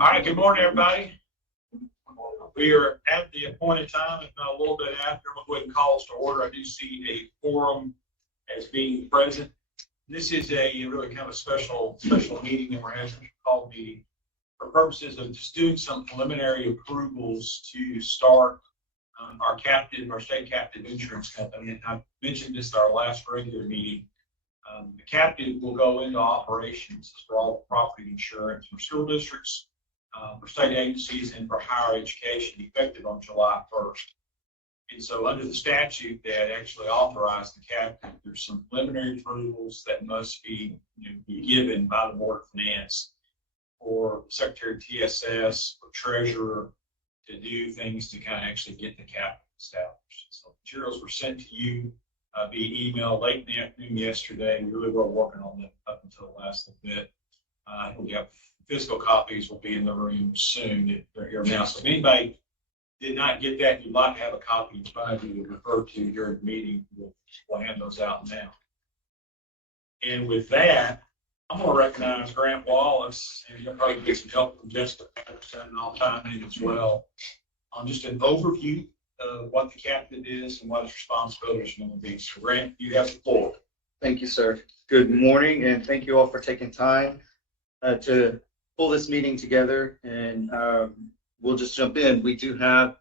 All right, good morning, everybody. We are at the appointed time, if not a little bit after. I'm going to go ahead and call us to order. I do see a quorum as being present. This is a really kind of a special meeting that we're having, a call meeting, for purposes of just doing some preliminary approvals to start our state captive insurance company. And I mentioned this at our last regular meeting. The captive will go into operations for all property insurance for school districts, for state agencies, and for higher education, effective on July 1st. And so under the statute that actually authorized the captive, there's some preliminary approvals that must be given by the Board of Finance for Secretary of TSS, for Treasurer, to do things to kind of actually get the captive established. So materials were sent to you via email late in the afternoon yesterday. We really were working on them up until the last little bit. We have physical copies will be in the room soon. They're here now. So if anybody did not get that, you'd like to have a copy in front of you to refer to during the meeting, we'll hand those out now. And with that, I'm going to recognize Grant Wallace, and you'll probably get some help from Jessica Patterson and I'll chime in as well on just an overview of what the captive is and what its responsibilities are going to be. So Grant, you have the floor. Thank you, sir. Good morning, and thank you all for taking time to pull this meeting together. And we'll just jump in. We do have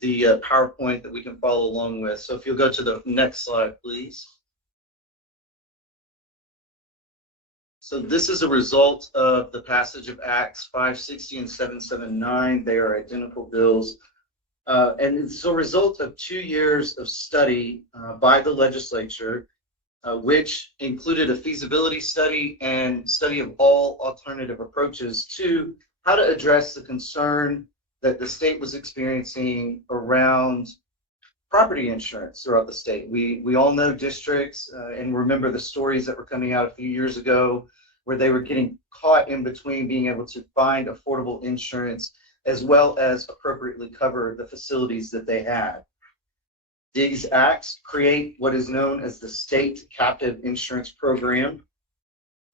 the PowerPoint that we can follow along with. So if you'll go to the next slide, please. So this is a result of the passage of Acts 560 and 779. They are identical bills. And it's a result of 2 years of study by the legislature, which included a feasibility study and study of all alternative approaches to how to address the concern that the state was experiencing around property insurance throughout the state. We all know districts and remember the stories that were coming out a few years ago where they were getting caught in between being able to find affordable insurance as well as appropriately cover the facilities that they had. These acts create what is known as the State Captive Insurance Program,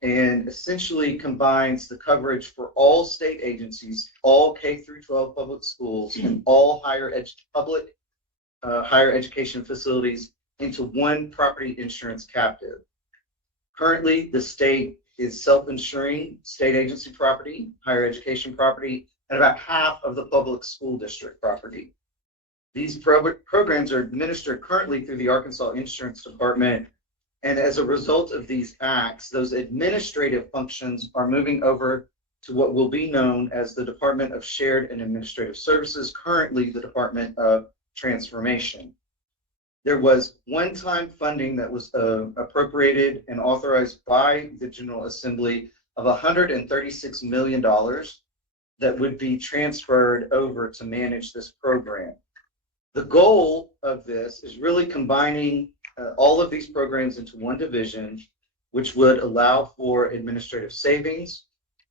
and essentially combines the coverage for all state agencies, all K through 12 public schools, and all higher education facilities into one property insurance captive. Currently, the state is self-insuring state agency property, higher education property, and about half of the public school district property. These programs are administered currently through the Arkansas Insurance Department, and as a result of these acts, those administrative functions are moving over to what will be known as the Department of Shared and Administrative Services, currently the Department of Transformation. There was one-time funding that was appropriated and authorized by the General Assembly of $136 million that would be transferred over to manage this program. The goal of this is really combining all of these programs into one division, which would allow for administrative savings,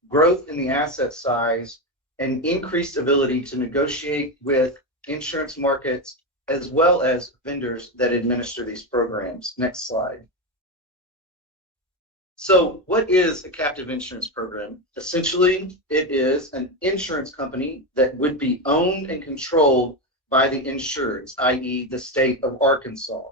growth in the asset size, and increased ability to negotiate with insurance markets as well as vendors that administer these programs. Next slide. So what is a captive insurance program? Essentially, it is an insurance company that would be owned and controlled by the insureds, i.e. the state of Arkansas.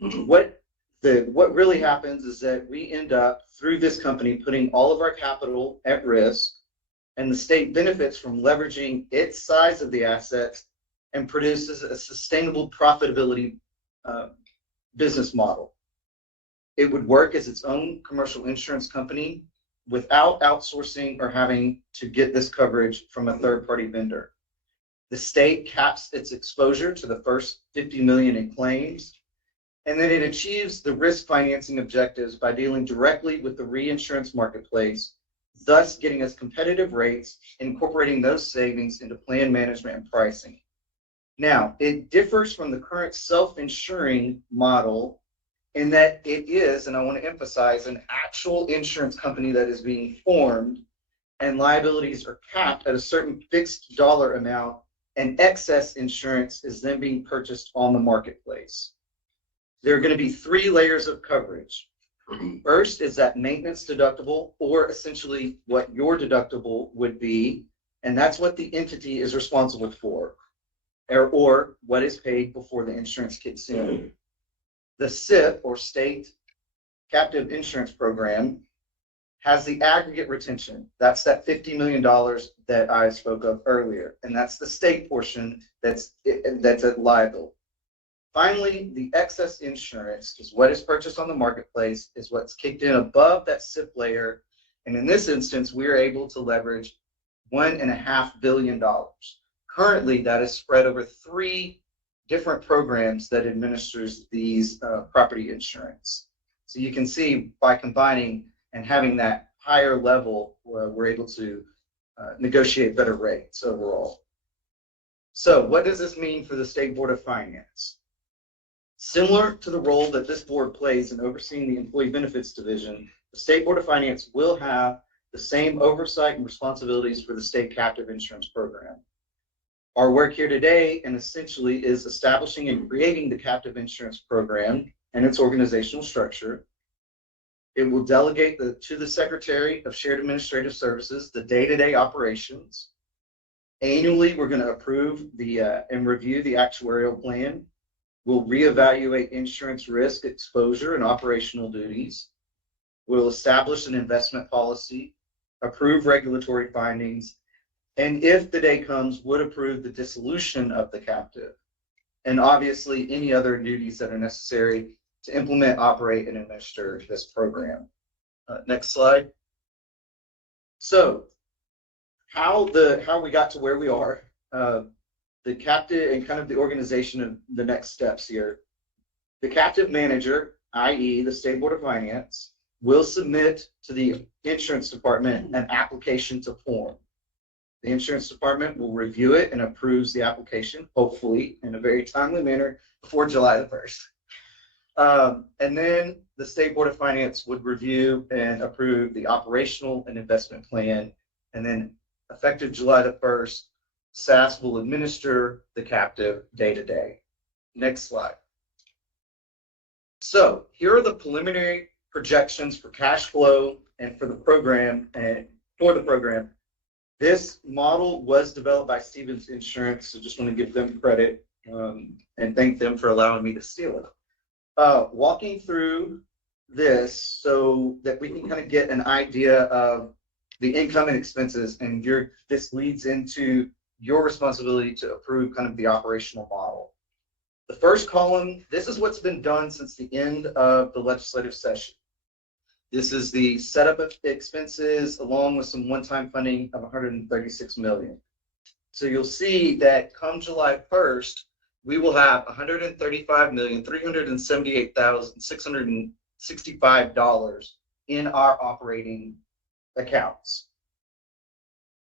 What really happens is that we end up, through this company, putting all of our capital at risk, and the state benefits from leveraging its size of the assets and produces a sustainable profitability business model. It would work as its own commercial insurance company without outsourcing or having to get this coverage from a third-party vendor. The state caps its exposure to the first $50 million in claims, and then it achieves the risk financing objectives by dealing directly with the reinsurance marketplace, thus getting us competitive rates, incorporating those savings into plan management and pricing. Now, it differs from the current self-insuring model in that it is, and I want to emphasize, an actual insurance company that is being formed, and liabilities are capped at a certain fixed dollar amount, and excess insurance is then being purchased on the marketplace. There are going to be 3 layers of coverage. First is that maintenance deductible, or essentially what your deductible would be, and that's what the entity is responsible for, or what is paid before the insurance kicks in. The SIP, or State Captive Insurance Program, has the aggregate retention. That's that $50 million that I spoke of earlier, and that's the state portion that's liable. Finally, the excess insurance is what is purchased on the marketplace, is what's kicked in above that SIP layer, and in this instance, we are able to leverage $1.5 billion. Currently, that is spread over 3 different programs that administers these property insurance. So you can see by combining and having that higher level, we're able to negotiate better rates overall. So what does this mean for the State Board of Finance? Similar to the role that this board plays in overseeing the Employee Benefits Division, the State Board of Finance will have the same oversight and responsibilities for the State Captive Insurance Program. Our work here today, and essentially, is establishing and creating the Captive Insurance Program and its organizational structure. It will delegate to the Secretary of Shared Administrative Services the day-to-day operations. Annually, we're going to approve and review the actuarial plan. We'll reevaluate insurance risk exposure and operational duties. We'll establish an investment policy, approve regulatory findings, and if the day comes, would approve the dissolution of the captive, and obviously any other duties that are necessary to implement, operate, and administer this program. Next slide. So how we got to where we are, the captive and kind of the organization of the next steps here. The captive manager, i.e. the State Board of Finance, will submit to the insurance department an application to form. The insurance department will review it and approves the application, hopefully in a very timely manner, before July the 1st. And then the State Board of Finance would review and approve the operational and investment plan. And then effective July the 1st, SAS will administer the captive day to day. Next slide. So here are the preliminary projections for cash flow and for the program. This model was developed by Stevens Insurance, so just want to give them credit and thank them for allowing me to steal it. Walking through this so that we can kind of get an idea of the income and expenses, and this leads into your responsibility to approve kind of the operational model. The first column, this is what's been done since the end of the legislative session. This is the setup of expenses along with some one-time funding of $136 million. So you'll see that come July 1st, we will have $135,378,665 in our operating accounts.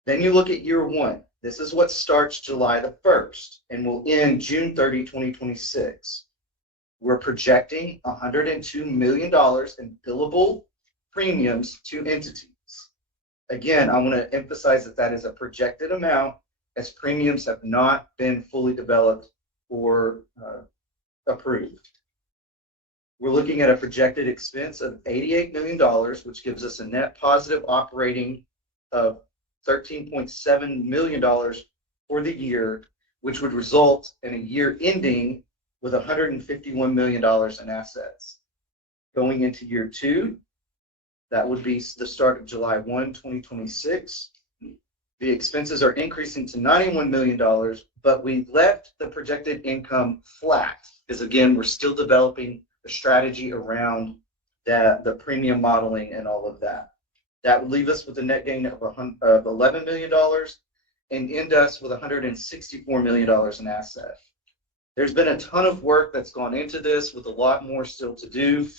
Then you look at year one. This is what starts July the 1st and will end June 30, 2026. We're projecting $102 million in billable premiums to entities. Again, I want to emphasize that that is a projected amount, as premiums have not been fully developed or approved. We're looking at a projected expense of $88 million, which gives us a net positive operating of $13.7 million for the year, which would result in a year ending with $151 million in assets. Going into year two, that would be the start of July 1, 2026. The expenses are increasing to $91 million, but we left the projected income flat because, again, we're still developing a strategy around the premium modeling and all of that. That would leave us with a net gain of $11 million and end us with $164 million in asset. There's been a ton of work that's gone into this with a lot more still to do,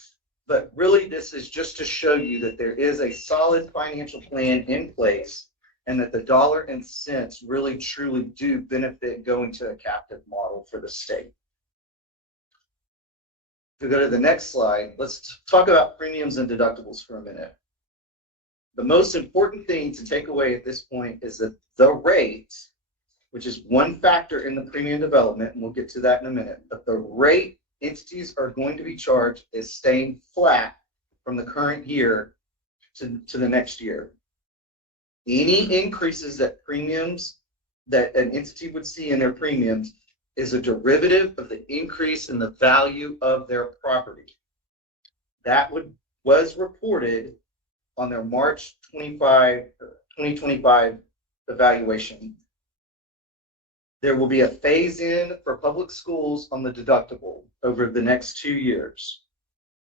but really this is just to show you that there is a solid financial plan in place and that the dollar and cents really truly do benefit going to a captive model for the state. If we go to the next slide, let's talk about premiums and deductibles for a minute. The most important thing to take away at this point is that the rate, which is one factor in the premium development, and we'll get to that in a minute, but the rate entities are going to be charged is staying flat from the current year to the next year. Any increases that premiums that an entity would see in their premiums is a derivative of the increase in the value of their property. That was reported on their March 2025 evaluation. There will be a phase-in for public schools on the deductible over the next 2 years.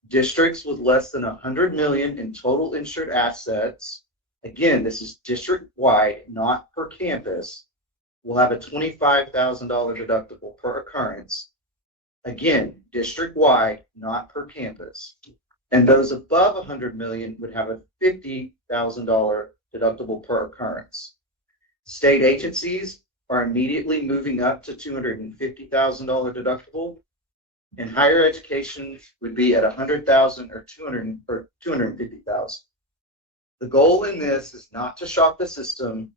Districts with less than 100 million in total insured assets, again, this is district-wide, not per campus, will have a $25,000 deductible per occurrence. Again, district-wide, not per campus. And those above 100 million would have a $50,000 deductible per occurrence. State agencies are immediately moving up to $250,000 deductible, and higher education would be at 100,000 or 250,000. The goal in this is not to shock the system,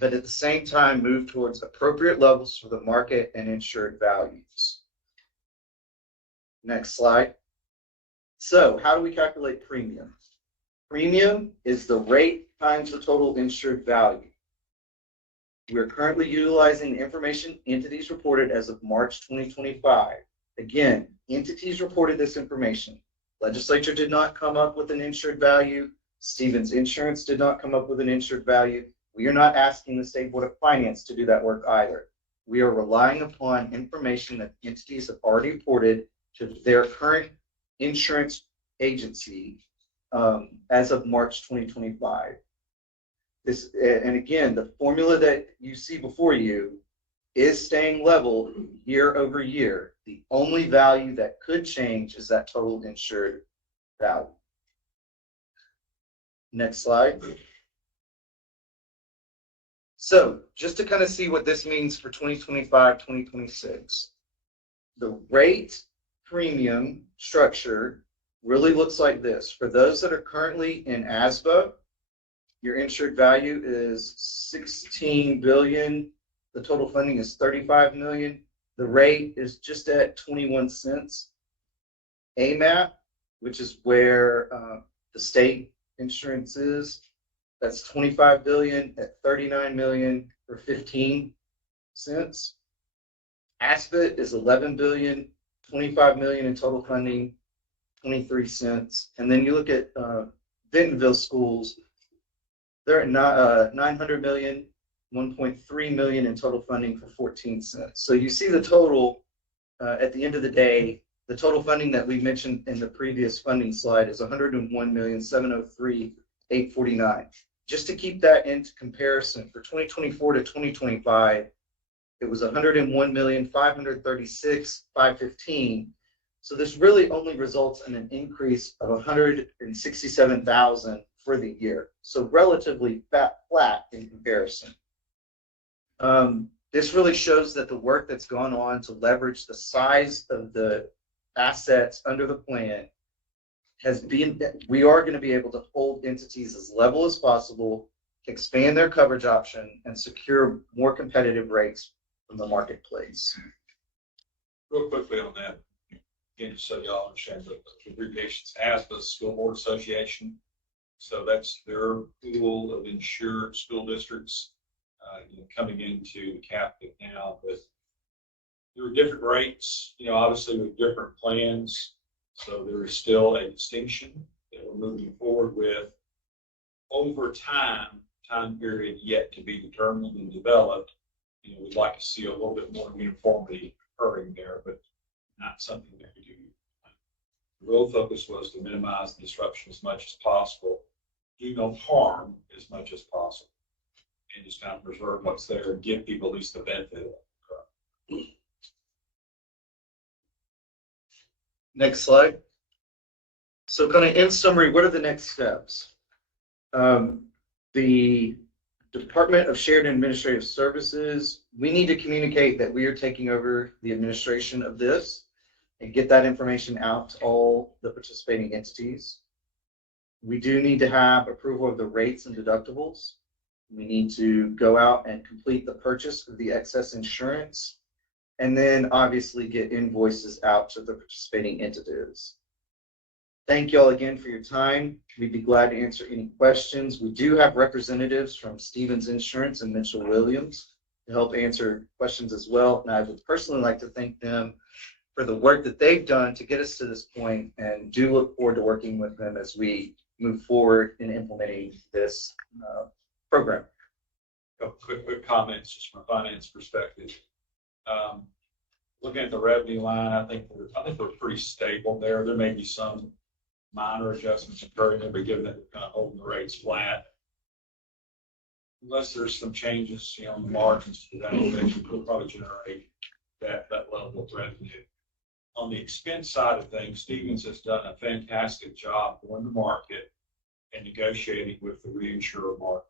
but at the same time move towards appropriate levels for the market and insured values. Next slide. So how do we calculate premium? Premium is the rate times the total insured value. We're currently utilizing the information entities reported as of March 2025. Again, entities reported this information. Legislature did not come up with an insured value. Stevens Insurance did not come up with an insured value. We are not asking the State Board of Finance to do that work either. We are relying upon information that entities have already reported to their current insurance agency as of March 2025. And again, the formula that you see before you is staying level year over year. The only value that could change is that total insured value. Next slide. So just to kind of see what this means for 2025, 2026, the rate premium structure really looks like this. For those that are currently in ASBA, your insured value is 16 billion. The total funding is 35 million. The rate is just at 21 cents. AMAP, which is where the state insurance is, that's 25 billion at 39 million for 15 cents. ASPIT is 11 billion, 25 million in total funding, 23 cents. And then you look at Bentonville schools, they're at 900 million, 1.3 million in total funding for 14 cents. So you see the total at the end of the day, the total funding that we mentioned in the previous funding slide is 101,703,849. Just to keep that into comparison, for 2024 to 2025, it was 101,536,515. So this really only results in an increase of 167,000 for the year. So relatively flat in comparison. This really shows that the work that's gone on to leverage the size of the assets under the plan has been, we are going to be able to hold entities as level as possible, expand their coverage option, and secure more competitive rates from the marketplace. Real quickly on that, again, so y'all understand, the abbreviations ASBA, School Board Association. So that's their pool of insured school districts coming into the captive now. But there are different rates, obviously with different plans. So there is still a distinction that we're moving forward with over time period yet to be determined and developed. We'd like to see a little bit more uniformity occurring there, but not something that we do. The real focus was to minimize the disruption as much as possible, do no harm as much as possible, and just kind of preserve what's there and give people at least the benefit of it. Next slide. So kind of in summary, what are the next steps? The Department of Shared and Administrative Services, we need to communicate that we are taking over the administration of this and get that information out to all the participating entities. We do need to have approval of the rates and deductibles. We need to go out and complete the purchase of the excess insurance, and then obviously get invoices out to the participating entities. Thank you all again for your time. We'd be glad to answer any questions. We do have representatives from Stevens Insurance and Mitchell Williams to help answer questions as well. And I would personally like to thank them for the work that they've done to get us to this point, and do look forward to working with them as we move forward in implementing this program. Quick comments just from a finance perspective. Looking at the revenue line, I think we're pretty stable there. There may be some minor adjustments occurring there, but given that we're kind of holding the rates flat, unless there's some changes, on the margins to that, we'll probably generate that level of revenue. On the expense side of things, Stevens has done a fantastic job going to market and negotiating with the reinsurer market.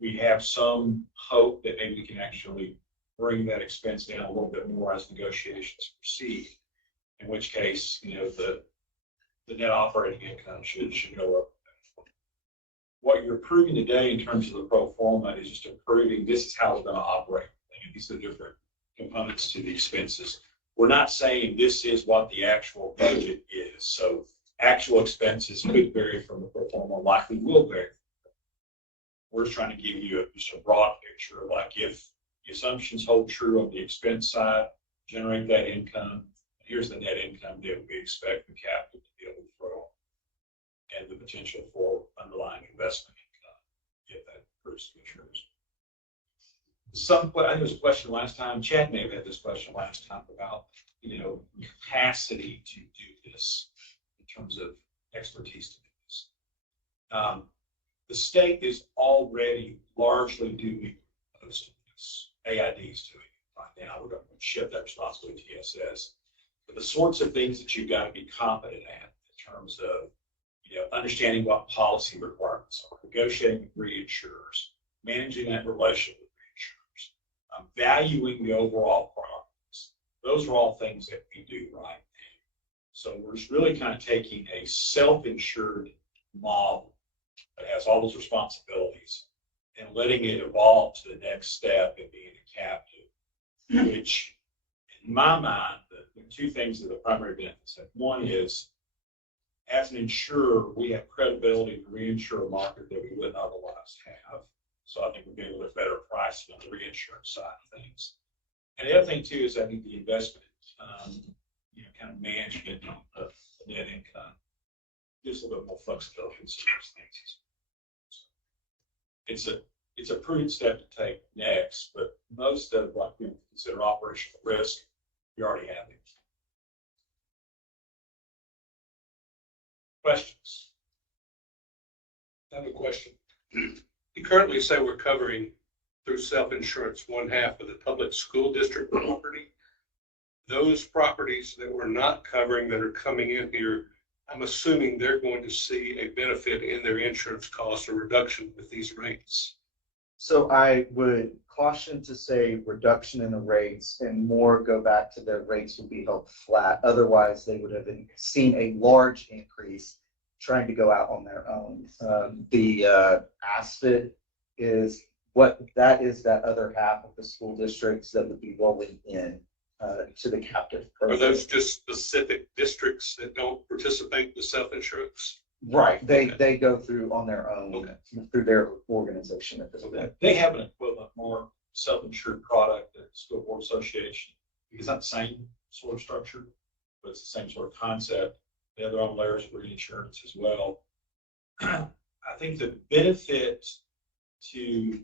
We have some hope that maybe we can actually bring that expense down a little bit more as negotiations proceed, in which case, the net operating income should go up. What you're approving today in terms of the pro forma is just approving this is how we're going to operate. These are different components to the expenses. We're not saying this is what the actual budget is. So actual expenses could vary from the pro forma, likely will vary. We're just trying to give you just a broad picture of like if the assumptions hold true on the expense side, generate that income. Here's the net income that we expect the captive to be able to throw, and the potential for underlying investment income if that proves to be true. I think there was a question last time. Chad may have had this question last time about capacity to do this in terms of expertise to do this. The state is already largely doing most of this. AID's doing it right now. We're going to shift that responsibility to TSS. But the sorts of things that you've got to be competent at in terms of understanding what policy requirements are, negotiating with reinsurers, managing that relationship with reinsurers, valuing the overall products. Those are all things that we do right now. So we're just really kind of taking a self-insured model that has all those responsibilities and letting it evolve to the next step in being a captive, which in my mind, the two things are the primary benefits. One is, as an insurer, we have credibility in the reinsurer market that we wouldn't otherwise have. So I think we're getting a little better pricing on the reinsurance side of things. And the other thing too is I think the investment, kind of management of the net income gives a little bit more flexibility in some of those things. It's a prudent step to take next, but most of what we consider operational risk, we already have it. Questions? I have a question. You currently say we're covering through self-insurance 1/2 of the public school district property. Those properties that we're not covering that are coming in here, I'm assuming they're going to see a benefit in their insurance cost or reduction with these rates. So I would caution to say reduction in the rates and more go back to the rates would be held flat. Otherwise, they would have seen a large increase trying to go out on their own. The ASFID is that other half of the school districts that would be rolling in to the captive program. Are those just specific districts that don't participate in the self-insurance? Right. They go through on their own through their organization at this point. They have an equivalent, more self-insured product at the School Board Association. It's not the same sort of structure, but it's the same sort of concept. They have their own layers of reinsurance as well. I think the benefit to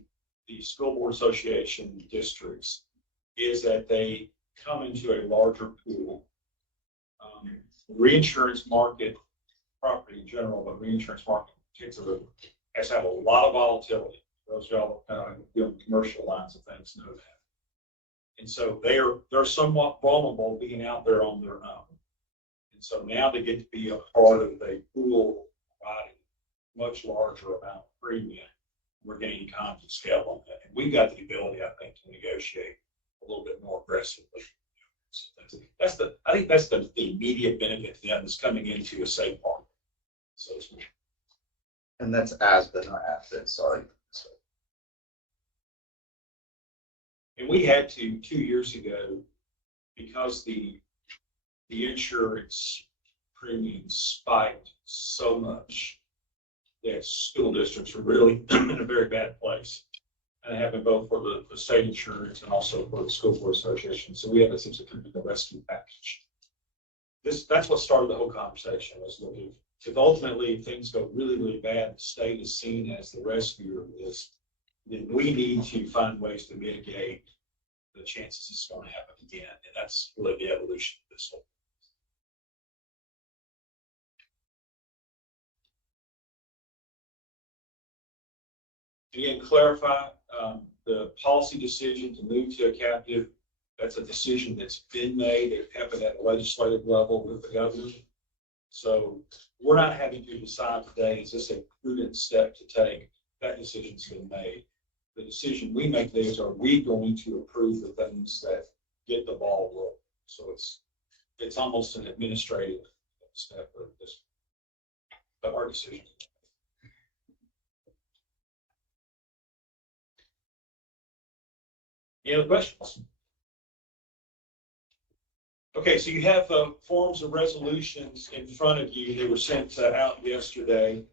the School Board Association districts is that they come into a larger pool. The reinsurance market, property in general, but reinsurance market in particular, has had a lot of volatility. Those y'all doing commercial lines of things know that. And so they're somewhat vulnerable being out there on their own. And so now they get to be a part of a pool providing much larger amount of premium. We're gaining economies of scale on that. And we've got the ability, I think, to negotiate a little bit more aggressively. So I think that's the immediate benefit to them is coming into a safe harbor. So And that's ASBA, not ASFID, sorry. And we had to 2 years ago, because the insurance premiums spiked so much that school districts are really in a very bad place. And it happened both for the state insurance and also for the school board association. So we have essentially come to the rescue package. That's what started the whole conversation, was looking, if ultimately things go really, really bad, the state is seen as the rescuer of this, then we need to find ways to mitigate the chances it's going to happen again. And that's really the evolution of this whole. Again, clarify, the policy decision to move to a captive, that's a decision that's been made. It happened at a legislative level with the governor. So we're not having to decide today, is this a prudent step to take? That decision's been made. The decision we make there is, are we going to approve the things that get the ball rolling? So it's almost an administrative step of this, of our decision. Any other questions? Okay, so you have forms of resolutions in front of you. They were sent out yesterday.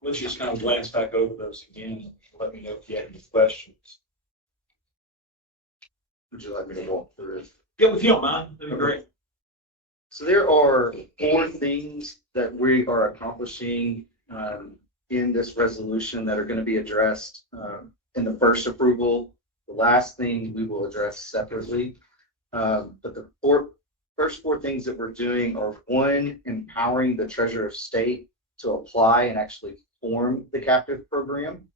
Let's just kind of glance back over those again and let me know if you have any questions. Would you like me to walk through it? Yeah, if you don't mind, that'd be great. So there are 4 things that we are accomplishing in this resolution that are going to be addressed in the first approval. The last thing we will address separately. But the first 4 things that we're doing are, 1, empowering the Treasurer of State to apply and actually form the captive program.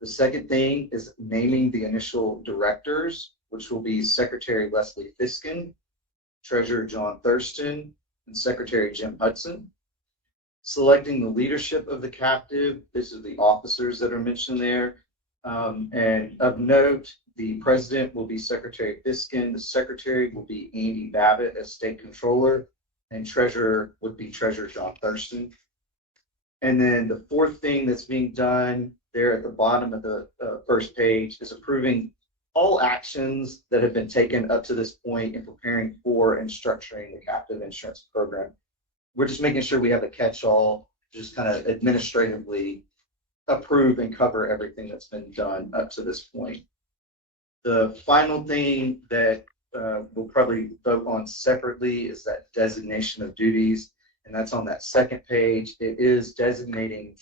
The second thing is naming the initial directors, which will be Secretary Leslie Fiskin, Treasurer John Thurston, and Secretary Jim Hudson. Selecting the leadership of the captive. This is the officers that are mentioned there. And of note, the president will be Secretary Fiskin, the secretary will be Andy Babbitt as state controller, and treasurer would be Treasurer John Thurston. And then the 4th thing that's being done there at the bottom of the first page is approving all actions that have been taken up to this point in preparing for and structuring the captive insurance program. We're just making sure we have a catch-all, just kind of administratively approve and cover everything that's been done up to this point. The final thing that we'll probably vote on separately is that designation of duties, and that's on that second page. It is designating,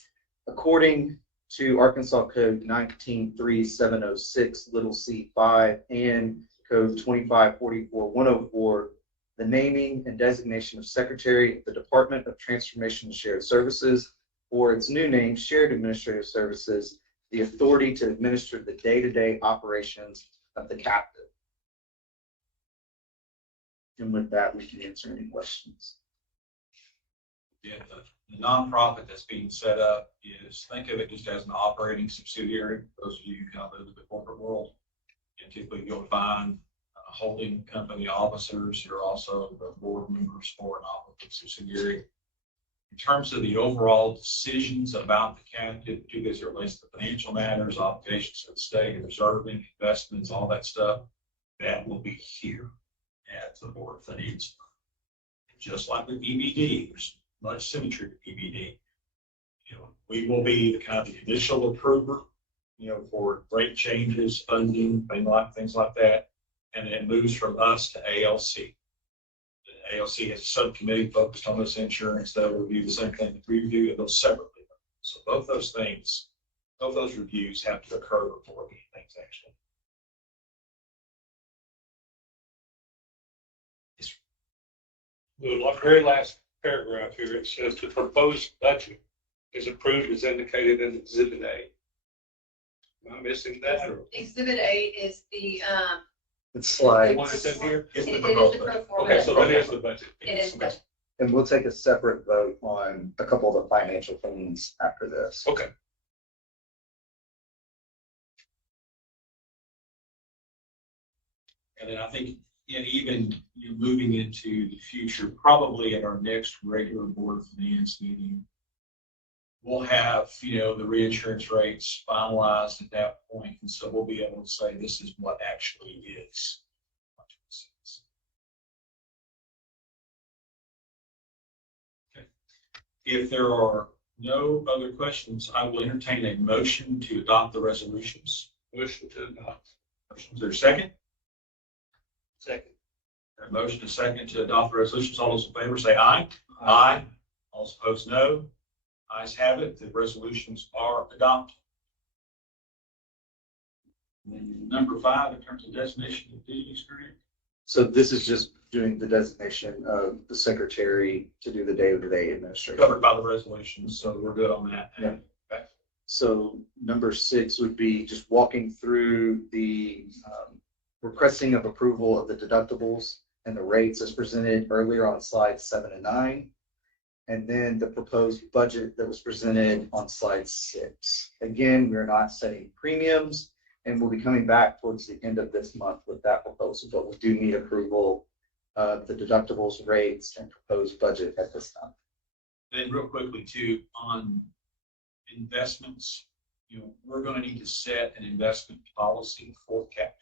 according to Arkansas Code 193706 little c5 and Code 2544104, the naming and designation of Secretary of the Department of Transformation and Shared Services, or its new name, Shared Administrative Services, the authority to administer the day-to-day operations of the captive. And with that, we can answer any questions. Yeah, the nonprofit that's being set up is, think of it just as an operating subsidiary. Those of you who kind of live in the corporate world, and typically you'll find holding company officers who are also the board members for an operating subsidiary. In terms of the overall decisions about the captive, particularly as it relates to financial matters, obligations to the state, reserving, investments, all that stuff, that will be here at the Board of Finance. Just like with EBD, there's much symmetry with EBD. We will be the kind of the initial approver, for rate changes, funding, things like that, and it moves from us to ALC. The ALC has a subcommittee focused on this insurance that will review the same thing that we review, and those separately. So both those things, both those reviews have to occur before things actually. The very last paragraph here, it says the proposed budget is approved as indicated in Exhibit A. Am I missing that? Exhibit A is the, It's slide, One that's in here? It's it the is the proposed. pro forma. Okay, so that is the budget. It is the budget. and we'll take a separate vote on a couple of the financial things after this. Okay. And then I think, even moving into the future, probably at our next regular Board of Finance meeting, we'll have, the reinsurance rates finalized at that point. And so we'll be able to say this is what actually is. If there are no other questions, I will entertain a motion to adopt the resolutions. Motion to adopt. Motion, is there a second? Second. A motion and second to adopt the resolutions. All those in favor say aye. Aye. All those opposed, no. Ayes have it. The resolutions are adopted. And then number 5, in terms of designation of duties, Grant. So this is just doing the designation of the secretary to do the day-to-day administration. Covered by the resolutions, so we're good on that. Yeah. Okay. So number 6 would be just walking through the requesting of approval of the deductibles and the rates as presented earlier on slides 7 and 9. And then the proposed budget that was presented on slide 6. Again, we're not setting premiums, and we'll be coming back towards the end of this month with that proposal, but we do need approval of the deductibles, rates, and proposed budget at this time. Then real quickly too, on investments, we're going to need to set an investment policy for CAP.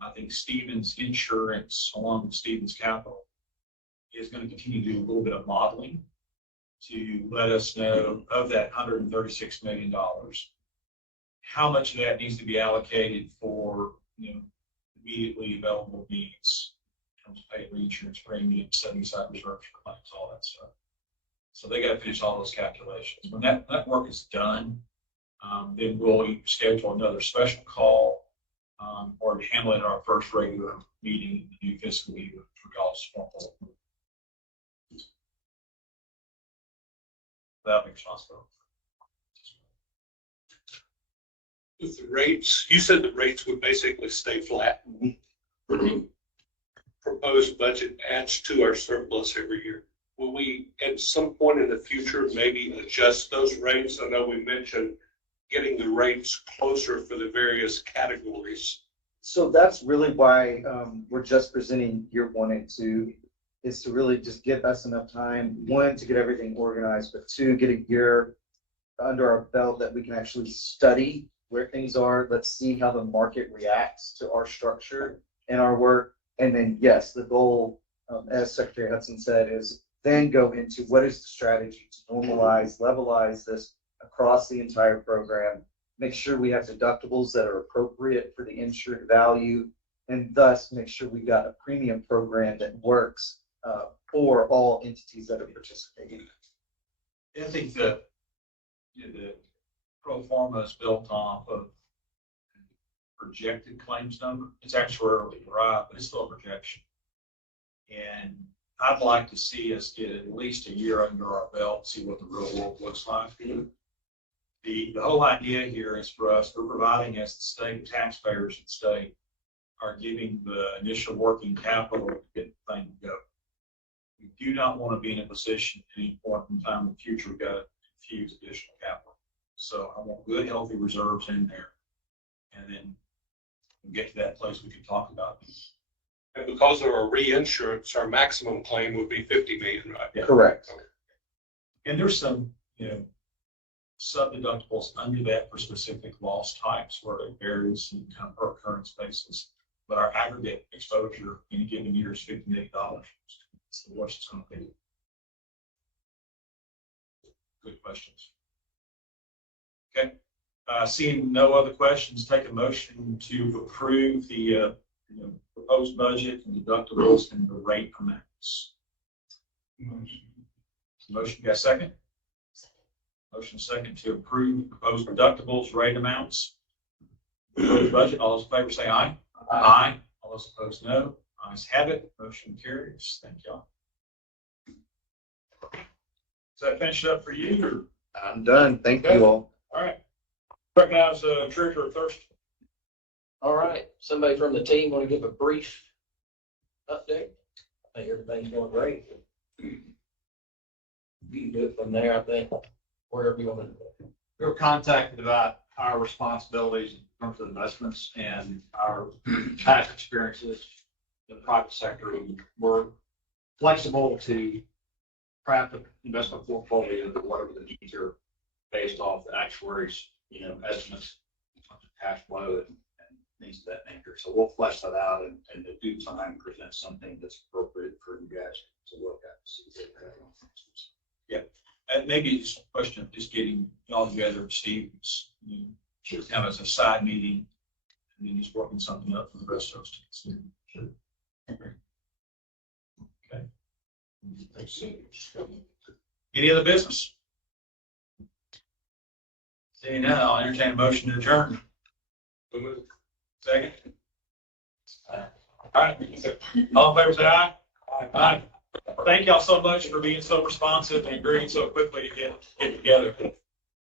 I think Stevens Insurance, along with Stevens Capital, is going to continue to do a little bit of modeling to let us know of that $136 million, how much of that needs to be allocated for, immediately available needs, in terms of pay reinsurance premiums, setting aside reserves for claims, all that stuff. So they got to finish all those calculations. When that work is done, then we'll either schedule another special call or handle it at our first regular meeting in the new fiscal year, which we call formal. That'll be responsible. With the rates, you said the rates would basically stay flat. Proposed budget adds to our surplus every year. Will we, at some point in the future, maybe adjust those rates? I know we mentioned getting the rates closer for the various categories. So that's really why we're just presenting year 1 and 2, is to really just give us enough time, 1, to get everything organized, but 2, get a year under our belt that we can actually study where things are. Let's see how the market reacts to our structure and our work. And then, yes, the goal, as Secretary Hudson said, is then go into what is the strategy to normalize, levelize this across the entire program, make sure we have deductibles that are appropriate for the insured value, and thus make sure we've got a premium program that works for all entities that are participating. I think the pro forma is built off of projected claims number. It's actuarially derived, but it's still a projection. And I'd like to see us get at least a year under our belt, see what the real world looks like. The whole idea here is for us, we're providing as the state taxpayers and state are giving the initial working capital to get the thing to go. We do not want to be in a position at any point in time in the future we've got to infuse additional capital. So I want good, healthy reserves in there. And then we get to that place we can talk about these. And because of our reinsurance, our maximum claim would be $50 million, right? Yeah. Correct. And there's some, sub-deductibles under that for specific loss types where it varies in kind of per occurrence basis. But our aggregate exposure in a given year is $50 million. It's the worst it's going to be. Good questions. Okay. Seeing no other questions, take a motion to approve the proposed budget and deductibles and the rate amounts. Motion, got a second? Motion second to approve proposed deductibles, rate amounts. Proposed budget, all those in favor say aye. Aye. All those opposed, no. Ayes have it. Motion carries. Thank y'all. Does that finish it up for you? I'm done. Thank you all. All right. Recognize Treasurer Thurston. All right, somebody from the team want to give a brief update? I think everything's going great. You can do it from there, I think, wherever you want to do it. We were contacted about our responsibilities in terms of investments and our past experiences in the private sector. We're flexible to craft an investment portfolio to whatever the needs are based off the actuaries, estimates of cash flow and things of that nature. So we'll flesh that out and in due time present something that's appropriate for you guys to look at. And maybe just a question of just getting y'all together, Steve, just kind of as a side meeting, and then just working something up for the rest of us. Okay. Any other business? Seeing none, I'll entertain a motion to adjourn. Second. All right. All in favor, say aye. Aye. Thank y'all so much for being so responsive and agreeing so quickly to get together.